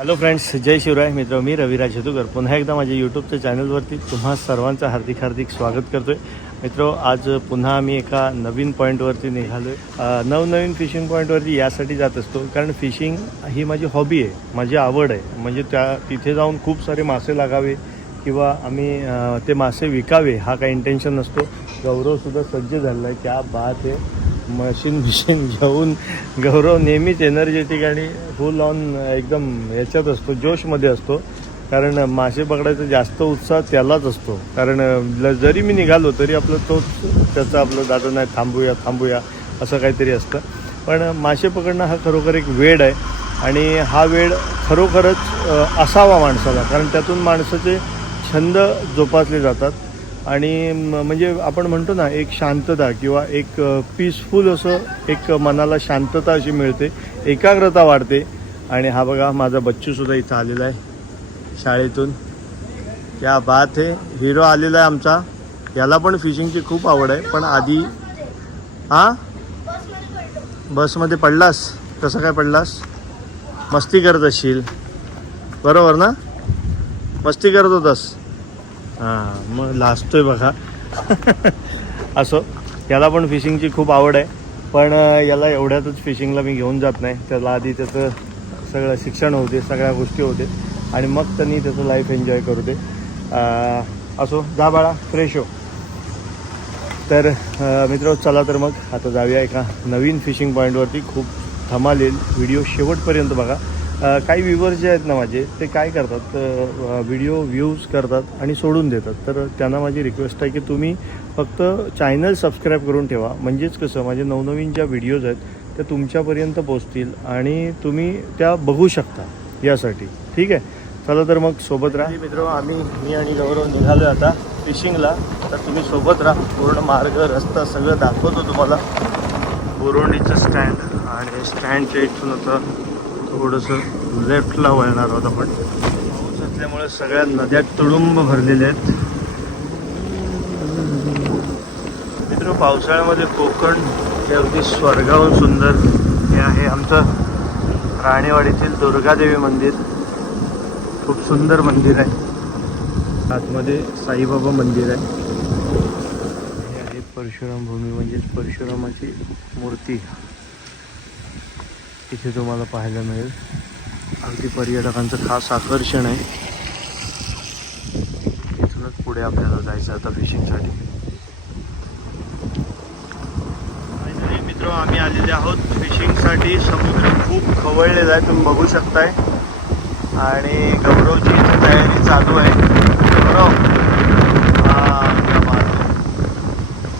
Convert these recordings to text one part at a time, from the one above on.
Hello friends जय शिवराय. मित्र मी रविराज हेतुकर पुन्हा एकदा माझ्या यूट्यूबच्या चॅनलवरती तुम्हा सर्वांचं हार्दिक हार्दिक स्वागत करतो आहे मित्र आज पुन्हा आम्ही एका नवीन पॉईंटवरती निघालो आहे नवनवीन फिशिंग पॉईंटवरती यासाठी जात असतो. कारण फिशिंग ही माझी हॉबी आहे. माझी आवड आहे. म्हणजे त्या तिथे जाऊन खूप सारे मासे लागावे किंवा आम्ही ते मासे विकावे हा काही इंटेन्शन नसतो. गौरवसुद्धा सज्ज झालेला आहे. त्या बात आहे. मशीन बिशीन घेऊन गौरव नेहमीच एनर्जेटिक आणि फुल ऑन एकदम याच्यात असतो जोशमध्ये असतो. कारण मासे पकडायचा जास्त उत्साह त्यालाच असतो. कारण ल- जरी मी निघालो तरी आपलं तोच त्याचा आपलं दादा नाही थांबूया थांबूया असं काहीतरी असतं. पण मासे पकडणं हा खरोखर एक वेळ आहे. आणि हा वेळ खरोखरच असावा माणसाला. कारण त्यातून माणसाचे छंद जोपासले जातात. आणि म- म्हणजे आपण म्हणतो ना एक शांतता किंवा एक पीसफुल असं एक मनाला शांतता अशी मिळते एकाग्रता वाढते. आणि हा बघा माझा बच्चूसुद्धा इथं आलेला आहे शाळेतून. क्या बात आहे हिरो आलेला आहे आमचा. याला पण फिशिंगची खूप आवड आहे पण आधी हां? बसमध्ये पडलास? कसं काय पडलास? मस्ती करत असशील. बरोबर ना? मस्ती करत होतास. हां मग लाजतोय बघा. असो याला पण फिशिंगची खूप आवड आहे. पण याला एवढ्यातच फिशिंगला मी घेऊन जात नाही. त्याला आधी त्याचं सगळं शिक्षण होते सगळ्या गोष्टी होते. आणि मग त्यांनी त्याचं लाईफ एन्जॉय करू दे असो जा बाळा फ्रेश हो. तर मित्र चला तर मग. आता जाऊया एका नवीन फिशिंग पॉईंटवरती खूप धमाल येईल. व्हिडिओ शेवटपर्यंत बघा. काही व्ह्युअर्स जे आहेत ना माझे ते काय करतात व्हिडिओ व्ह्यूज करतात आणि सोडून देतात. तर त्यांना माझी रिक्वेस्ट आहे की तुम्ही फक्त चॅनल सबस्क्राईब करून ठेवा. म्हणजेच कसं माझे नवनवीन ज्या व्हिडिओज आहेत त्या तुमच्यापर्यंत पोचतील आणि तुम्ही त्या बघू शकता यासाठी. ठीक आहे? चला तर मग सोबत राहा. मित्र आम्ही मी आणि गौरव निघालो आता फिशिंगला तर तुम्ही सोबत राहा. पूर्ण मार्ग रस्ता सगळं दाखवतो तुम्हाला. बोरोंडीचं स्टँड आणि स्टँडच्या इथून आता थोडंसं लेफ्टला वळणार आहोत आपण. पाऊस असल्यामुळे सगळ्या नद्या तुडुंब भरलेल्या आहेत. मित्र पावसाळ्यामध्ये कोकण हे अगदी स्वर्गाहून सुंदर हे आहे आमचं राणेवाडीतील दुर्गादेवी मंदिर. खूप सुंदर मंदिर आहे. आतमध्ये साईबाबा मंदिर आहे. हे आहे परशुराम भूमी म्हणजेच परशुरामाची मूर्ती. इथे तुम्हाला पाहायला मिळेल. अगदी पर्यटकांचं खास आकर्षण आहे. इथूनच पुढे आपल्याला जायचं आता फिशिंगसाठी मित्र आम्ही आलेले आहोत फिशिंगसाठी समुद्र खूप खवळलेला आहे तुम्ही बघू शकताय. आणि गौरवची तयारी चालू आहे. गौरव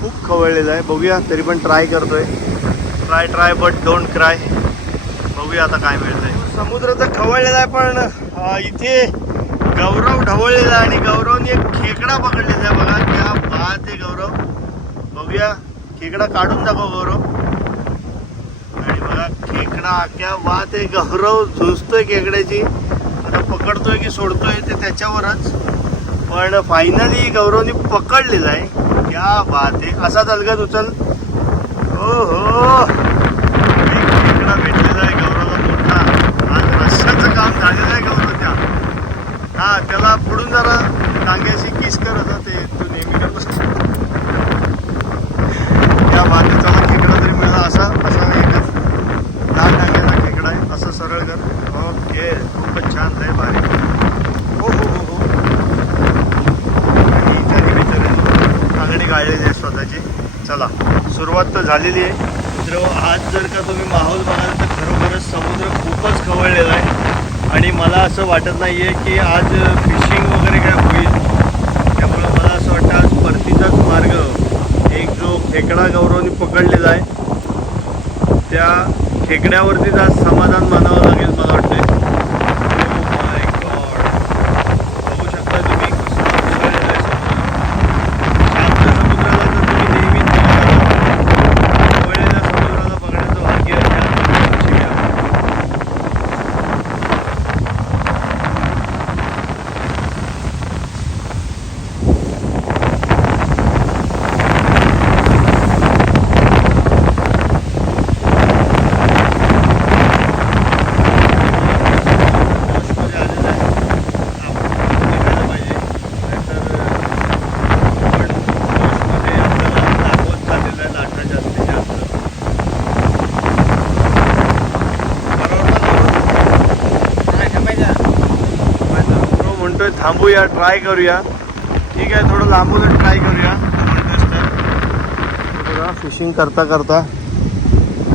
खूप खवळलेलं आहे. बघूया तरी पण ट्राय करतोय. Try try but don't cry बघूया आता काय मिळतंय. समुद्र तर खवळलेला आहे पण इथे गौरव ढवळलेला आहे आणि गौरवने एक खेकडा पकडलेला आहे बघा. क्या बात आहे गौरव. बघूया. खेकडा काढून दाखव गौरव. आणि बघा खेकडा क्या बात आहे. गौरव झुजतोय खेकड्याची. आता पकडतोय की सोडतोय ते त्याच्यावरच. पण फायनली गौरवने पकडलेला आहे. क्या बात आहे. असाच अलगद उचल. हो हो एक खेकडा भेटलेला आहे गौरवला मोठा आज रश्याचं काम झालेलं आहे गौरवच्या हा त्याला पुढून जरा टांग्याशी किस करत होते तू नेहमी करतोस त्या बाजूचा खेकडा तरी मिळाला असा असा एकच दहा टांग्याचा खेकडा आहे असं सरळ कर ओके खूपच छान आहे भारी हो हो हो हो आणि त्याने बिचारे आघाडी गाळलेली आहे स्वतःची चला सुरुवात तर झालेली आहे. मित्र आज जर का तुम्ही माहोल बघाल तर खरोखरच समुद्र खूपच खवळलेला आहे. आणि मला असं वाटत नाही आहे की आज फिशिंग वगैरे काय होईल. त्यामुळं मला असं वाटतं आज परतीचाच मार्ग एक जो खेकडा गौरवने पकडलेला आहे. त्या खेकड्यावरतीच आज समाधान मानावं लागेल मला वाटतंय Oh my God. बघू शकता तुम्ही कसं खवळलेलं आहे समुद्र. शांत समुद्राला तर तुम्ही नेहमीच बघा. खवळलेल्या समुद्राला बघण्याचं भाग्य ह्या वर्षी घ्या. थांबूया ट्राय करूया. ठीक आहे थोडं लांबूनच ट्राय करूया. बघा फिशिंग करता करता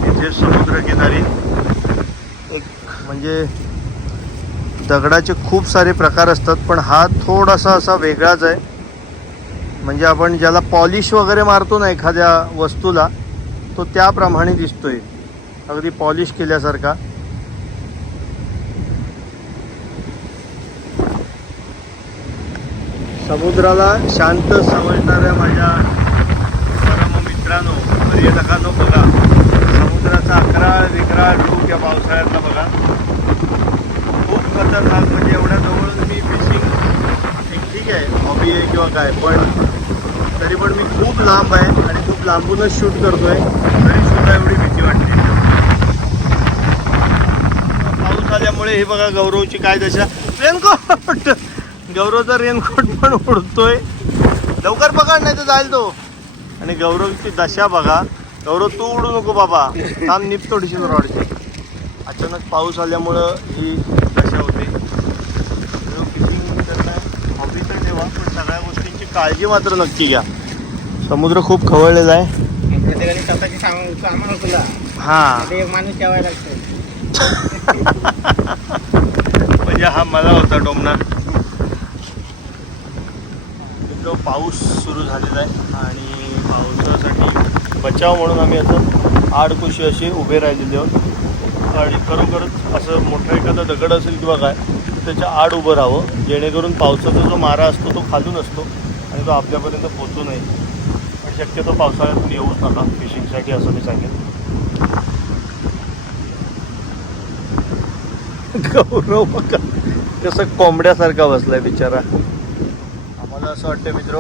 इथे समुद्रकिनारी एक म्हणजे दगडाचे खूप सारे प्रकार असतात पण हा थोडासा असा वेगळाच आहे. म्हणजे आपण ज्याला पॉलिश वगैरे मारतो ना एखाद्या वस्तूला तो त्याप्रमाणे दिसतोय. अगदी पॉलिश केल्यासारखा. समुद्राला शांत समजणाऱ्या माझ्या सर्व मित्रांनो पर्यटकांनो बघा समुद्राचा अकराळ विकराळ रूप या पावसाळ्यातला बघा. खूप खतरनाक म्हणजे एवढ्या जवळ मी फिशिंग एक ठीक आहे हॉबी आहे किंवा काय पण तरी पण मी खूप लांब आहे आणि खूप लांबूनच शूट करतोय. तरी सुद्धा एवढी भीती वाटते. पाऊस आल्यामुळे हे बघा गौरवची काय दशा. रेनकोट गौरवचा रेनकोट पण उडतोय. लवकर पकड नाही तर जाईल तो. आणि गौरवची दशा बघा. गौरव तू उडू नको बाबा. थांब निप थोडीशी रॉडची अचानक पाऊस आल्यामुळं ही दशा होते. हॉबी तर ठेवा पण सगळ्या गोष्टींची काळजी मात्र नक्की घ्या. समुद्र खूप खवळलेला आहे. हा. माणूस म्हणजे हा मला होता डोमना. मित्र पाऊस सुरू झालेला आहे आणि पावसासाठी बचाव म्हणून आम्ही असं आडकुशी असे उभे राहिलेले आहोत. आणि खरोखरच असं मोठा एखादा दगड असेल किंवा काय त्याच्या आड उभं राहावं. जेणेकरून पावसाचा जो मारा असतो तो खालून असतो आणि तो आपल्यापर्यंत पोचू नये. आणि शक्यतो पावसाळ्यातून येऊच नका. फिशिंगसाठी असं मी सांगेन. गौरव बघा कसं कोंबड्यासारखा बसलाय बिचारा. आम्हाला असं वाटतं मित्र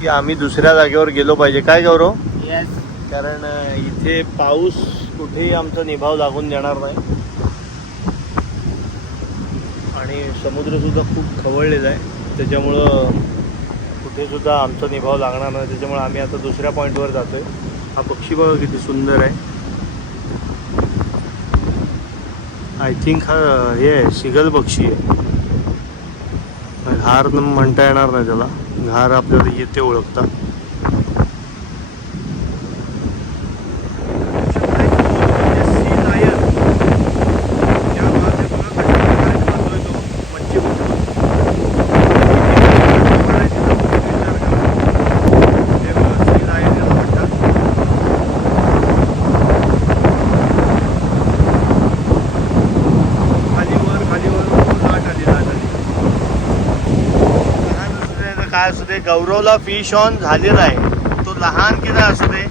की आम्ही दुसऱ्या जागेवर गेलो पाहिजे. काय गौरव? येस कारण इथे पाऊस कुठेही आमचा निभाव लागून देणार नाही. आणि समुद्र सुद्धा खूप खवळलेला आहे. त्याच्यामुळं कुठे सुद्धा आमचा निभाव लागणार नाही. त्याच्यामुळे आम्ही आता दुसऱ्या पॉईंटवर जातोय. हा पक्षी बघा किती सुंदर आहे. आय थिंक हा हे आहे शिगल पक्षी आहे. घार म्हणता येणार नाही त्याला. घार आपल्याला येते ओळखता खाली वर खाली वर लाट आली लाट आली लहान असू दे तर काय असू दे गौरवला फिश ऑन झालेला आहे. तो लहान की असू दे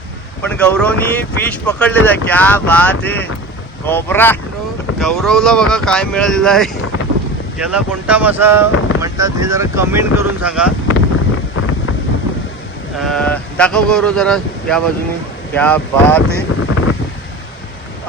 पण गौरवनी फिश पकडलेला आहे. क्या बात आहे. कोबरा. गौरवला बघा काय मिळालेलं आहे. याला कोणता मासा म्हणतात हे जरा कमेंट करून सांगा. दाखव गौरव जरा या बाजूने. क्या बात आहे.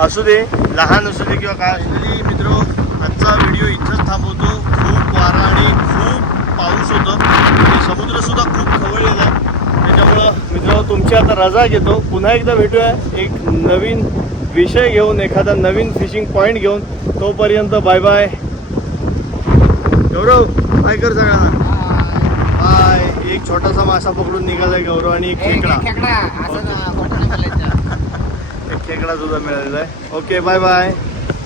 असू दे लहान असू दे किंवा काय. असू दे मित्र आजचा व्हिडिओ इथंच थांबवतो. खूप वारा आणि खूप पाऊस होतं. आणि समुद्र सुद्धा खूप खवळलेला आहे. त्याच्यामुळं मित्र तुमची आता रजा घेतो. पुन्हा एकदा भेटूया. एक नवीन विषय घेऊन एखादा नवीन फिशिंग पॉईंट घेऊन. तोपर्यंत बाय बाय गौरव काय कर सगळ्यांना. बाय एक छोटासा मासा पकडून निघालाय गौरव आणि एक खेकडा. खेकडा. सुद्धा मिळालेला आहे. Okay bye bye